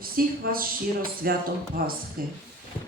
Всіх вас щиро святом Пасхи.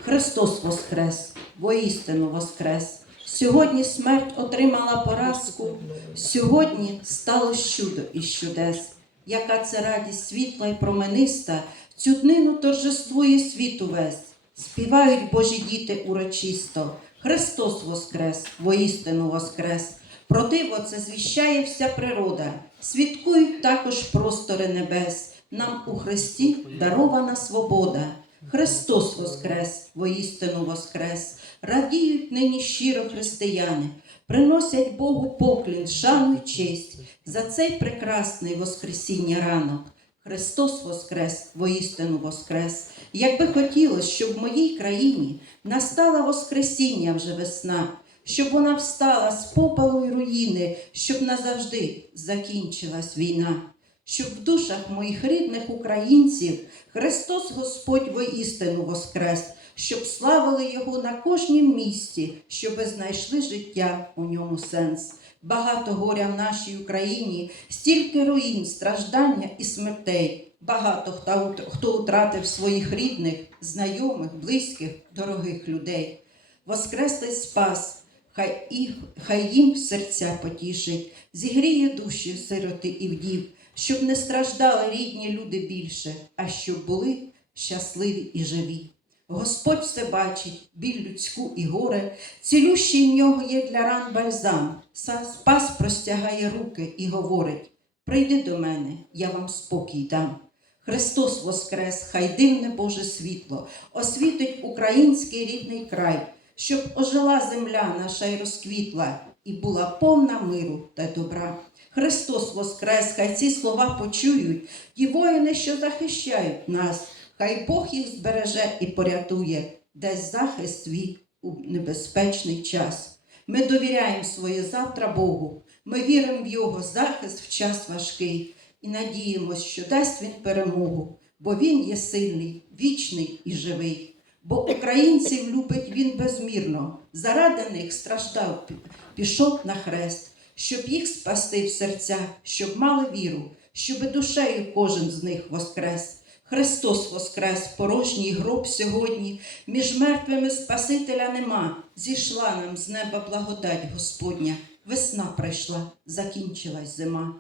Христос Воскрес, воістину Воскрес. Сьогодні смерть отримала поразку, сьогодні стало чудо із чудес. Яка це радість світла й промениста, цю днину торжествує світ увесь. Співають Божі діти урочисто. Христос Воскрес, воістину Воскрес. Про диво це звіщає вся природа. Свідкують також простори небес. Нам у Христі дарована свобода. Христос Воскрес, воістину Воскрес. Радіють нині щиро християни, приносять Богу поклін, шану й честь за цей прекрасний Воскресіння ранок. Христос Воскрес, воістину Воскрес. Якби хотілося, щоб в моїй країні настала Воскресіння вже весна, щоб вона встала з попелу й руїни, щоб назавжди закінчилась війна, щоб в душах моїх рідних українців Христос Господь воістину воскрес, щоб славили Його на кожнім місці, щоби знайшли життя у ньому сенс. Багато горя в нашій Україні, стільки руїн, страждання і смертей. Багато хто, хто втратив своїх рідних, знайомих, близьких, дорогих людей. Воскреслий спас, хай, і, хай їм серця потішить, зігріє душі сироти і вдів, щоб не страждали рідні люди більше, а щоб були щасливі і живі. Господь все бачить, біль людську і горе, цілющий в нього є для ран бальзам. Спас простягає руки і говорить: Прийди до мене, я вам спокій дам. Христос Воскрес, хай дивне Боже світло, освітить український рідний край, щоб ожила земля наша й розквітла, і була повна миру та добра. Христос Воскрес, хай ці слова почують, ті воїни, що захищають нас, хай Бог їх збереже і порятує, дасть захист свій у небезпечний час. Ми довіряємо своє завтра Богу, ми віримо в Його захист в час важкий і надіємось, що дасть Він перемогу, бо Він є сильний, вічний і живий. Бо українців любить Він безмірно, заради них страждав, пішов на хрест, щоб їх спасти в серця, щоб мали віру, щоб душею кожен з них воскрес. Христос воскрес, порожній гроб сьогодні, між мертвими Спасителя нема. Зійшла нам з неба благодать Господня. Весна прийшла, закінчилась зима.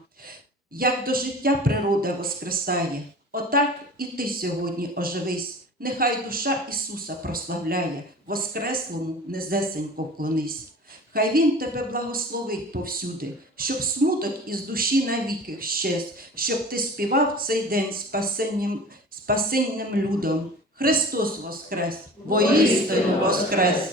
Як до життя природа воскресає, отак і ти сьогодні оживись. Нехай душа Ісуса прославляє, воскреслому незесенько вклонись. Хай Він тебе благословить повсюди, щоб смуток із душі навіки щез, щоб ти співав цей день спасенням, спасенним людом. Христос воскрес, воістину воскрес!